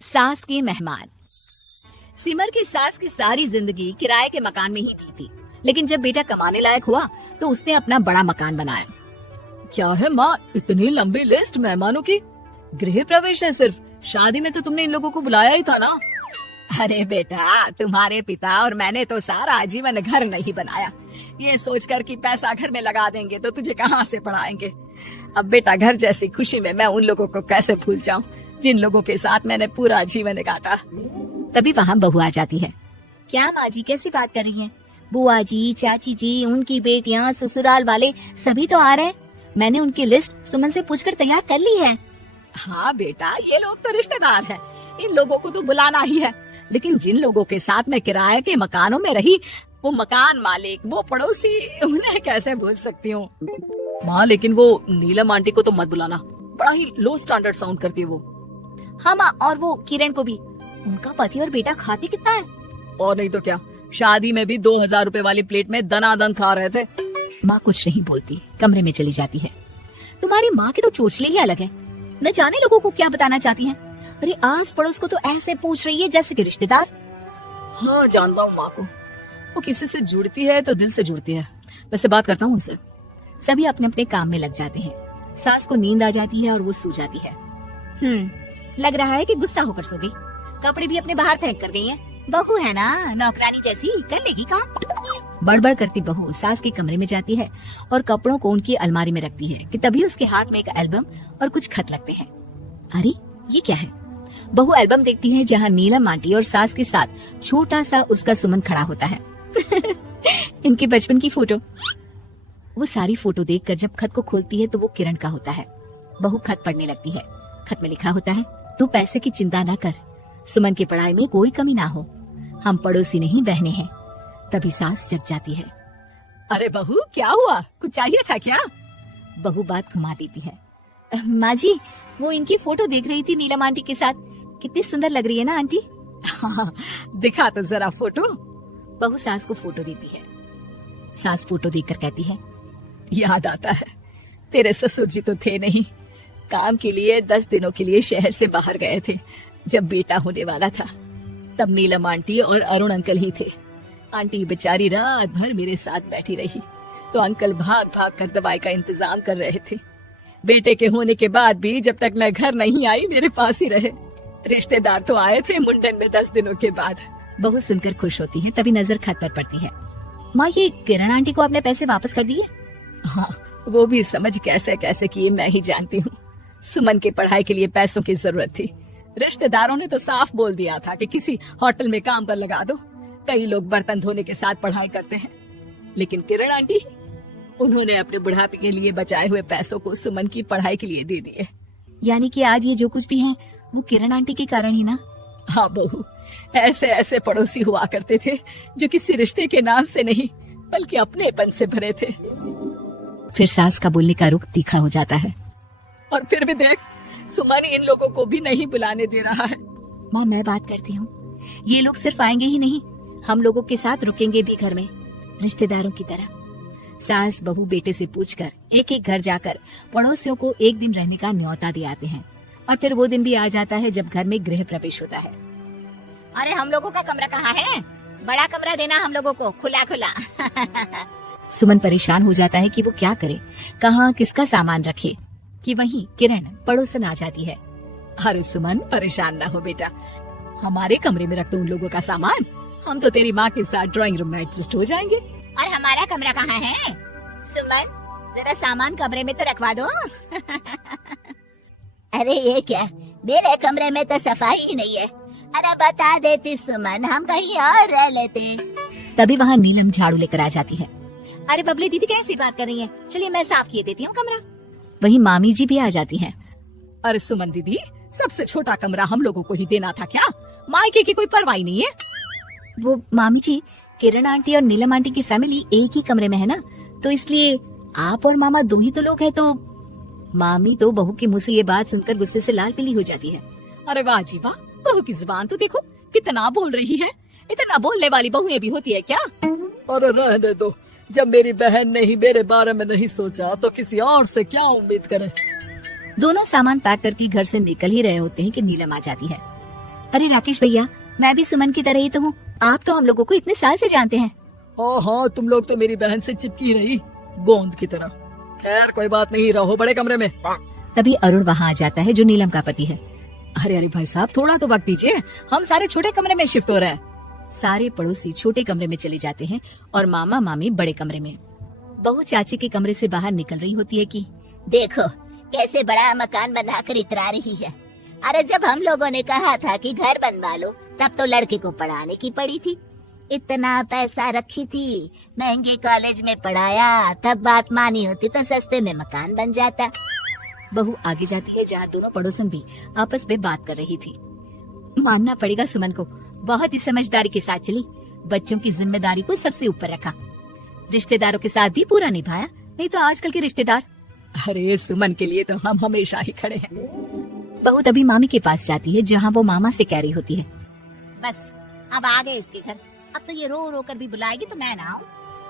सास के मेहमान। सिमर की सास की सारी जिंदगी किराए के मकान में ही बीती, लेकिन जब बेटा कमाने लायक हुआ तो उसने अपना बड़ा मकान बनाया। क्या है माँ, इतनी लंबी लिस्ट मेहमानों की? गृह प्रवेश है सिर्फ, शादी में तो तुमने इन लोगों को बुलाया ही था ना। अरे बेटा, तुम्हारे पिता और मैंने तो सारा आजीवन घर नहीं बनाया, ये सोचकर कि पैसा घर में लगा देंगे तो तुझे कहाँ से पढ़ाएंगे। अब बेटा, घर जैसी खुशी में मैं उन लोगों को कैसे भूल जाऊं जिन लोगों के साथ मैंने पूरा जीवन काटा। तभी वहाँ बहू आ जाती है। क्या माँ जी, कैसी बात कर रही हैं? बुआ जी, चाची जी, उनकी बेटियाँ, ससुराल वाले सभी तो आ रहे हैं। मैंने उनकी लिस्ट सुमन से पूछकर तैयार कर ली है। हाँ बेटा, ये लोग तो रिश्तेदार हैं, इन लोगों को तो बुलाना ही है, लेकिन जिन लोगों के साथ मैं किराए के मकानों में रही, वो मकान मालिक, वो पड़ोसी, उन्हें कैसे भूल सकती हूँ। माँ लेकिन वो नीलम आंटी को तो मत बुलाना, बड़ा ही लो स्टैंडर्ड साउंड करती है वो। हाँ माँ, और वो किरण को भी। उनका पति और बेटा खाते कितना है। और नहीं तो क्या, शादी में भी 2000 रुपए वाली प्लेट में दनादन खा रहे थे। माँ कुछ नहीं बोलती, कमरे में चली जाती है। तुम्हारी माँ के तो चोचले ही अलग है, न जाने लोगों को क्या बताना चाहती हैं। अरे आस पड़ोस को तो ऐसे पूछ रही है जैसे कि रिश्तेदार। हाँ जानता हूँ माँ को, वो किसी से जुड़ती है तो दिल से जुड़ती है। वैसे बात करता हूँ उनसे। सभी अपने अपने काम में लग जाते हैं। सास को नींद आ जाती है और वो सो जाती है। लग रहा है कि गुस्सा होकर सो गई। कपड़े भी अपने बाहर फेंक कर गई है। बहू है ना, नौकरानी जैसी, कर लेगी काम। बड़बड़ करती बहू सास के कमरे में जाती है और कपड़ों को उनकी अलमारी में रखती है कि तभी उसके हाथ में एक एल्बम और कुछ खत लगते हैं। अरे ये क्या है? बहू एल्बम देखती है जहाँ नीलम आंटी और सास के साथ छोटा सा उसका सुमन खड़ा होता है। इनके बचपन की फोटो। वो सारी फोटो देखकर जब खत को खोलती है तो वो किरण का होता है। बहू खत पढ़ने लगती है। खत में लिखा होता है, तू पैसे की चिंता न कर, सुमन की पढ़ाई में कोई कमी ना हो, हम पड़ोसी नहीं बहने हैं। तभी सास जग जाती है। अरे बहू, क्या हुआ? कुछ चाहिए था क्या? बहू बात घुमा देती है। माँ जी, वो इनकी फोटो देख रही थी नीलम आंटी के साथ। कितनी सुंदर लग रही है ना आंटी। हाँ, दिखा तो जरा फोटो। बहू सास को फोटो देती है। सास फोटो देखकर कहती है, याद आता है, तेरे ससुर जी तो थे नहीं, काम के लिए 10 दिनों के लिए शहर से बाहर गए थे। जब बेटा होने वाला था तब नीलम आंटी और अरुण अंकल ही थे। आंटी बेचारी रात भर मेरे साथ बैठी रही तो अंकल भाग भाग कर दवाई का इंतजाम कर रहे थे। बेटे के होने के बाद भी जब तक मैं घर नहीं आई मेरे पास ही रहे। रिश्तेदार तो आए थे मुंडन में 10 दिनों के बाद। बहू सुनकर खुश होती है। तभी नजर खत पर पड़ती है। माँ, ये किरण आंटी को आपने पैसे वापस कर दिए? हाँ, वो भी समझ कैसे कैसे किए मैं ही जानती हूँ। सुमन की पढ़ाई के लिए पैसों की जरूरत थी। रिश्तेदारों ने तो साफ बोल दिया था कि किसी होटल में काम पर लगा दो। कई लोग बर्तन धोने के साथ पढ़ाई करते हैं, लेकिन किरण आंटी, उन्होंने अपने बुढ़ापे के लिए बचाए हुए पैसों को सुमन की पढ़ाई के लिए दे दिए। यानी कि आज ये जो कुछ भी है वो किरण आंटी के कारण ही ना? हाँ बहू, ऐसे ऐसे पड़ोसी हुआ करते थे जो किसी रिश्ते के नाम से नहीं बल्कि अपनेपन से भरे थे। फिर सास का बोलने का रुख तीखा हो जाता है। और फिर भी देख, सुमन इन लोगों को भी नहीं बुलाने दे रहा है। माँ, मैं बात करती हूँ, ये लोग सिर्फ आएंगे ही नहीं, हम लोगों के साथ रुकेंगे भी घर में, रिश्तेदारों की तरह। सास बहू बेटे से पूछकर एक एक घर जाकर पड़ोसियों को एक दिन रहने का न्योता दे आते हैं। और फिर वो दिन भी आ जाता है जब घर में गृह प्रवेश होता है। अरे हम लोगों का कमरा कहाँ है? बड़ा कमरा देना हम लोगों को, खुला खुला। सुमन परेशान हो जाता है कि वो क्या करे, कहाँ किसका सामान रखे, कि वहीं किरण पड़ोसन आ जाती है। अरे सुमन, परेशान ना हो बेटा, हमारे कमरे में रख दो उन लोगों का सामान, हम तो तेरी माँ के साथ ड्राइंग रूम में एडजस्ट हो जाएंगे। और हमारा कमरा कहाँ है? सुमन, जरा सामान कमरे में तो रखवा दो। अरे ये क्या, मेरे कमरे में तो सफाई ही नहीं है। अरे बता देती सुमन, हम कहीं और रह लेते। तभी वहाँ नीलम झाड़ू लेकर आ जाती है। अरे बबली दीदी, कैसी बात कर रही है? चलिए मैं साफ किए देती हूँ कमरा। वहीं मामी जी भी आ जाती हैं। अरे सुमन दीदी, सबसे छोटा कमरा हम लोगों को ही देना था क्या? मायके की कोई परवाह नहीं है। वो मामी जी, किरण आंटी और नीलम आंटी की फैमिली एक ही कमरे में है ना, तो इसलिए आप और मामा 2 ही तो लोग हैं। तो मामी तो बहू के मुंह से ये बात सुनकर गुस्से से लाल पीली हो जाती है। अरे वाह जी वाह, बहू की जुबान तो देखो कितना बोल रही है। इतना बोलने वाली बहुएं भी होती है क्या? अरे रहने दो, जब मेरी बहन ने ही मेरे बारे में नहीं सोचा तो किसी और से क्या उम्मीद करें। दोनों सामान पैक करके घर से निकल ही रहे होते हैं कि नीलम आ जाती है। अरे राकेश भैया, मैं भी सुमन की तरह ही तो हूँ। आप तो हम लोगों को इतने साल से जानते हैं। ओ हाँ, तुम लोग तो मेरी बहन से चिपकी रही गोंद की तरह। खैर कोई बात नहीं, रहो बड़े कमरे में। तभी अरुण वहाँ आ जाता है, जो नीलम का पति है। अरे भाई साहब, थोड़ा तो वक्त दीजिए, हम सारे छोटे कमरे में शिफ्ट हो रहे हैं। सारे पड़ोसी छोटे कमरे में चले जाते हैं और मामा मामी बड़े कमरे में। बहू चाची के कमरे से बाहर निकल रही होती है कि देखो कैसे बड़ा मकान बनाकर इतरा रही है। अरे जब हम लोगों ने कहा था कि घर बनवा लो, तब तो लड़के को पढ़ाने की पड़ी थी। इतना पैसा रखी थी, महंगे कॉलेज में पढ़ाया, तब बात मानी होती तो सस्ते में मकान बन जाता। बहू आगे जाती है, जहाँ दोनों पड़ोसन भी आपस में बात कर रही थी। मानना पड़ेगा सुमन को, बहुत ही समझदारी के साथ चली। बच्चों की जिम्मेदारी को सबसे ऊपर रखा, रिश्तेदारों के साथ भी पूरा निभाया। नहीं तो आजकल के रिश्तेदार। अरे सुमन के लिए तो हम हमेशा ही खड़े हैं। बहू तभी मामी के पास जाती है, जहाँ वो मामा से कह रही होती है, बस अब आ गए इसके घर। अब तो ये रो रो कर भी बुलाएगी तो मैं ना आऊं।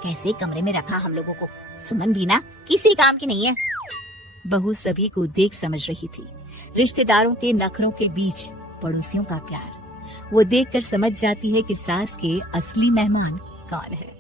कैसे कमरे में रखा हम लोगों को। सुमन भी ना किसी काम की नहीं है। बहू सभी को देख समझ रही थी। रिश्तेदारों के नखरों के बीच पड़ोसियों का प्यार। वो देखकर समझ जाती है कि सास के असली मेहमान कौन है।